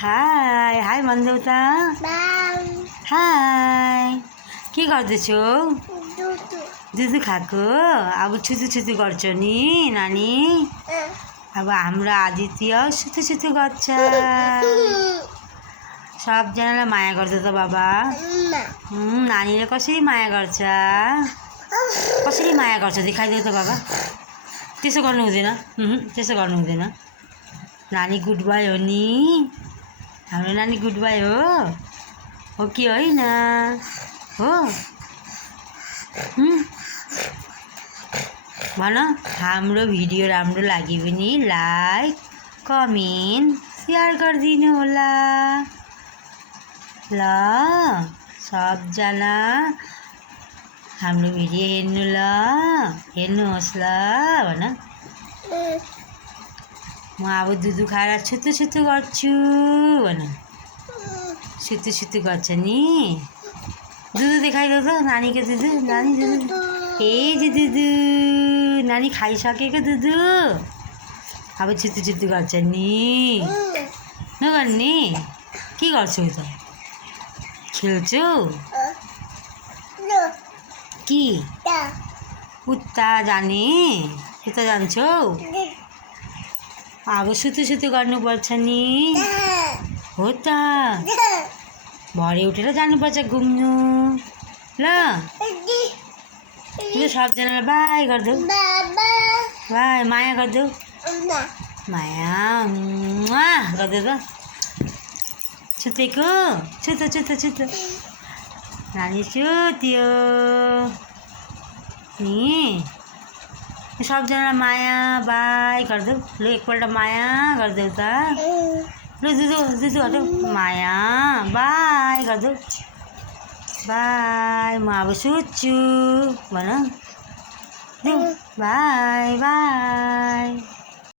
हाय हाय भनिदेऊ त। हाय के गर्दैछौ? दुधु खाएको। अब छुचु छुचु गर्छौ नि नानी। अब हाम्रो आदित्य सुतु सुतु गर्छ। सबजनालाई माया गर्छ त बाबा। नानीले कसरी माया गर्छ? कसरी माया गर्छ देखाइदेऊ त बाबा। त्यसो गर्नु हुँदैन। त्यसो गर्नु हुँदैन। नानी गुड बाई हो नि। हाम्रो नानी गुड बाई हो कि होइन? हो भन। हाम्रो भिडियो राम्रो लाग्यो भने लाइक कमेन्ट सेयर गरिदिनु होला ल। सबजना हाम्रो भिडियो हेर्नु ल, हेर्नुहोस् ल भन। म अब दुधु खाएर छुतु छुतु गर्छु भन। छुतु छुतु गर्छ नि। दुधु देखाइदेऊ त नानीको दुधु। नानी दुधु। ए दुधु नानी खाइसकेको दुधु। अब छुतु छुतु गर्छ नि। नगर्ने के गर्छौ त? खेल्छौ कि उता जाने? उता जान्छौ? अब सुतु सुतु गर्नुपर्छ नि। हो त भरे उठेर जानुपर्छ घुम्नु ल। लु सबजनालाई बाई गरिदेऊ। बाई माया गरिदेऊ। माया गरिदेऊ त। सुतेको सुत सुत सुत। नानी सुत्यो नि। सबजनालाई माया बाई गरिदेऊ। लु एकपल्ट माया गरिदेऊ त। लु दुधु दुधु हटौ। माया बाई गरिदेऊ। बाई म अब सुत्छु भन। By by.